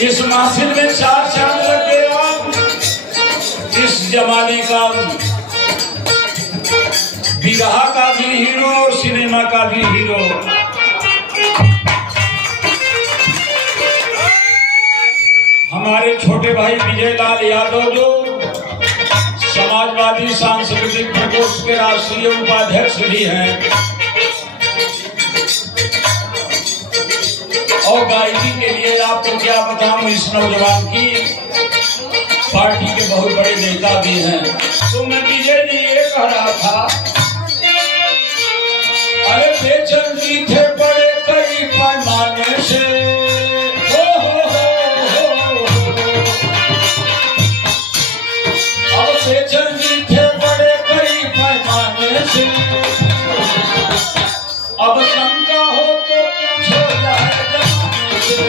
इस महफिल में चार चांद लग गए। इस जमाने का बिरहा का भी हीरो और सिनेमा का भी हीरो। हमारे छोटे भाई विजय लाल यादव जो समाजवादी सांस्कृतिक प्रकोष्ठ के राष्ट्रीय उपाध्यक्ष भी हैं और गायकी के लिए आपको क्या बताऊं, इस नौजवान की पार्टी के बहुत बड़े नेता भी हैं। तो मैं विजय जी ये कह रहा था, अरे बेचैन जी थे बड़े कई पैमाने से, अब बेचैन जी थे बड़े कई पैमाने से, अब शंका हो तो पूछो जाए जमाने से।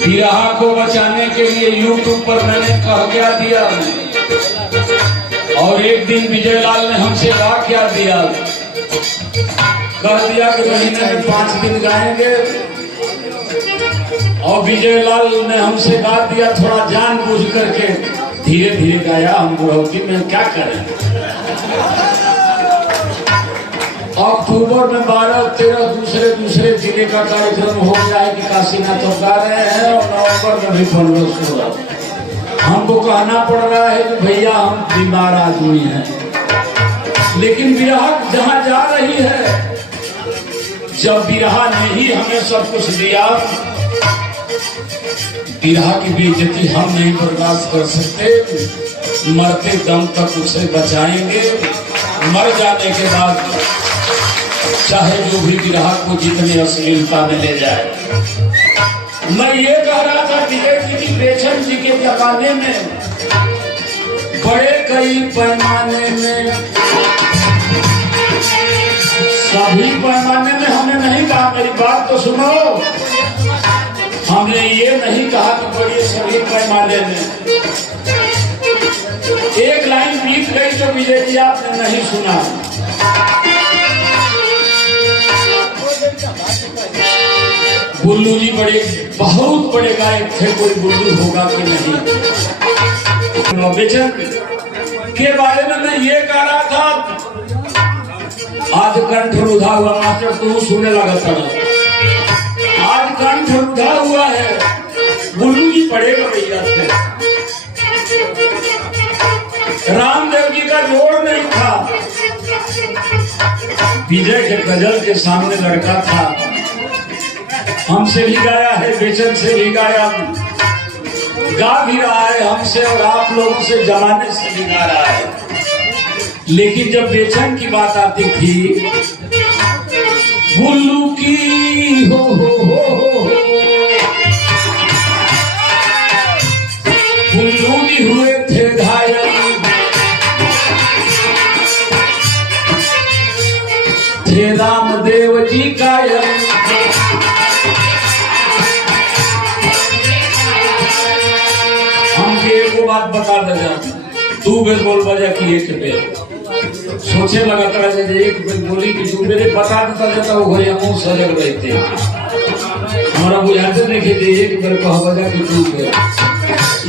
बिरहा को बचाने के लिए यूट्यूब पर मैंने कह क्या दिया, और एक दिन विजय लाल ने हमसे कहा क्या दिया, कह दिया कि महीने में 5 दिन गाएंगे। और विजय लाल ने हमसे गा दिया थोड़ा जानबूझ करके, धीरे धीरे गाया। हम बुढ़ौती में क्या करें। अक्टूबर में 12-13 दूसरे जिले का कार्यक्रम हो गया है कि काशीनाथ तो गा रहे हैं, और नवंबर में भी 15-16 हमको कहना पड़ रहा है कि भैया हम बीमार आदमी हैं। लेकिन बिरहा जहां जा रही है, जब बिरहा ने ही हमें सब कुछ दिया, बिरहा की बेइज्जती हम नहीं बर्दाश्त कर सकते। मरते दम तक उसे बचाएंगे। मर जाने के बाद चाहे जो भी बिरहा को जितनी अश्लीलता में ले जाए। मैं ये कह रहा था विजय जी की बेचैन जी के जमाने में बड़े कई पैमाने में, सभी पैमाने में हमने नहीं कहा, मेरी बात तो सुनो। हमने ये नहीं कहा कि बड़े सभी पैमाने में। एक लाइन बीत गई जो विजय जी आपने नहीं सुना। बुल्लू जी बहुत बड़े गायक थे, कोई बुल्लू होगा कि नहीं। बेचैन के बारे में मैं ये कह रहा था, आज कंठ रुधा हुआ, मास्टर तू सुनने लगा था, आज कंठ रुधा हुआ है। बुल्लू जी बड़े गवैया थे, रामदेव जी का जोड़ नहीं था। विजय के गजल के सामने लड़का था, हमसे भी गाया है, बेचैन से भी गाया, गा भी रहा है हमसे और आप लोगों से जमाने से भी गा रहा है। लेकिन जब बेचैन की बात आती थी, बुल्लू की हो बुल्लू जी हुए थे घायल, थे रामदेव जी कायल। हमके बात बता दे, 2 बेर बोल बजा कि 1 बेर सोचे लगा था, जैसे 1 बेर बोली कि 2 बेर बता देता जाता वो घरे मुंह सजग रहते। हमारा बुझाते नहीं कि 1 बेर कह बजा कि 2 बेर,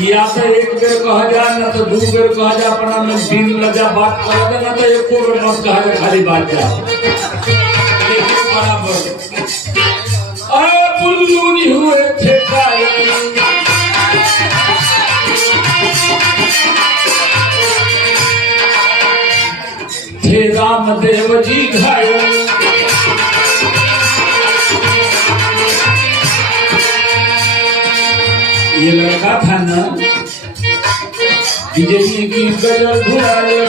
या तो 1 बेर कहा जाए ना तो 2 बेर कहा जाए, अपना में दिन लगा बात करा दे ना तो 1 बेर मत कहा जाए, खाली बात जा बराबर। बुल्लू जी हुए थे कायल, थे रामदेव जी घायल। ये लड़का था ना विजय की गजल घुराए,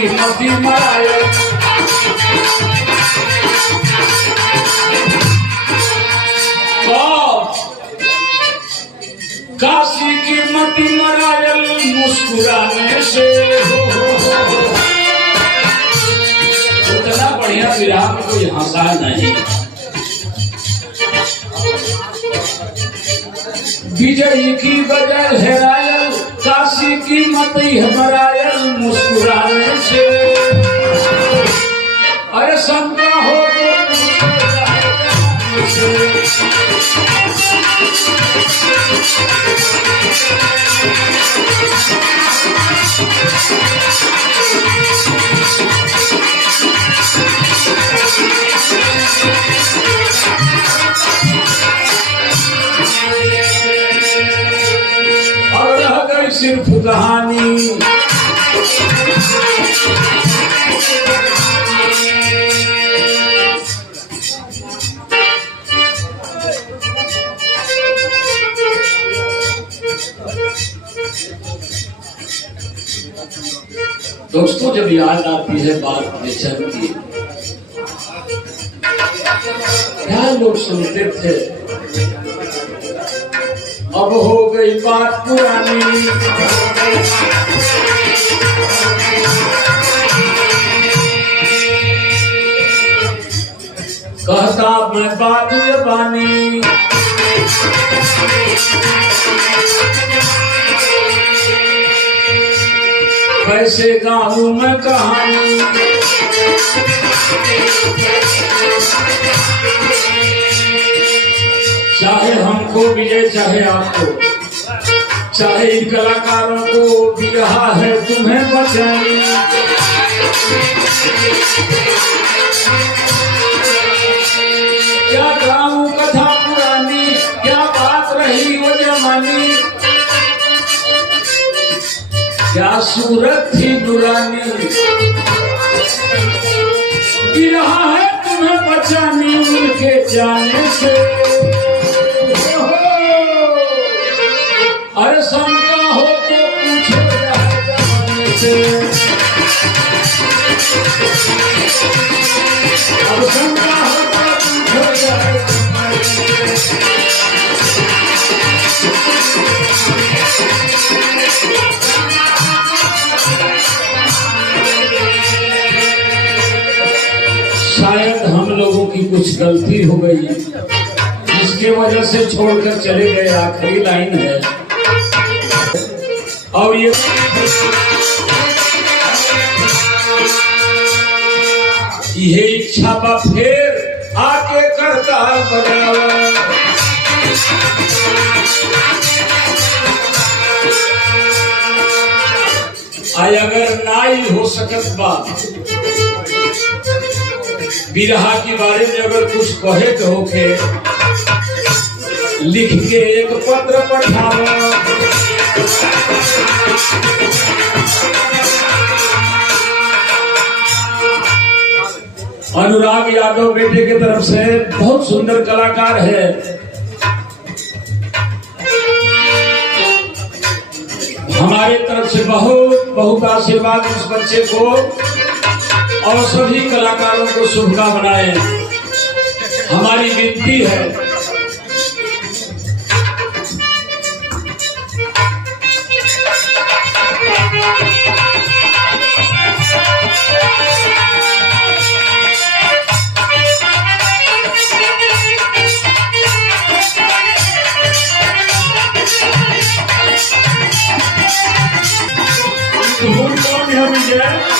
की मती मरायल काशी की मती मरायल मुस्कुराने से उतना बढ़िया विराह में कोई हंसा नहीं। विजयी की वजह हेरायल काशी की मती मरायल मुस्कुराने से। अरे शंका हो और रह गई सिर्फ कहानी। दोस्तों जब याद आती है बात बेचैन की, क्या लोग सुनते थे, अब हो गई बात पुरानी। कहता मैं बात बानी, कैसे गाऊं मैं कहानी। चाहे हमको मिले चाहे आपको, चाहे इन कलाकारों को भी रहा है तुम्हें बचाने। क्या गाऊं कथा पुरानी, क्या बात रही वो जमानी, क्या सूरत थी दुरानी। रहा है तुम्हें बचाने उनके जाने से। अरे शंका हो तो पूछो जमाने से। अब शंका हो तो पूछो जमाने से। शायद हम लोगों की कुछ गलती हो गई जिसके वजह से छोड़कर चले गए। आखिरी लाइन है और ये इच्छा बा फिर आके करता बजावा। आय अगर नाई हो सकत बा बिरहा के बारे में अगर कुछ कहे तो होके लिख के एक पत्र पठाओ। अनुराग यादव बेटे की तरफ से, बहुत सुंदर कलाकार है। हमारे तरफ से बहुत बहुत आशीर्वाद उस बच्चे को और सभी कलाकारों को शुभकामनाएं। हमारी विनती है कौन है विजय।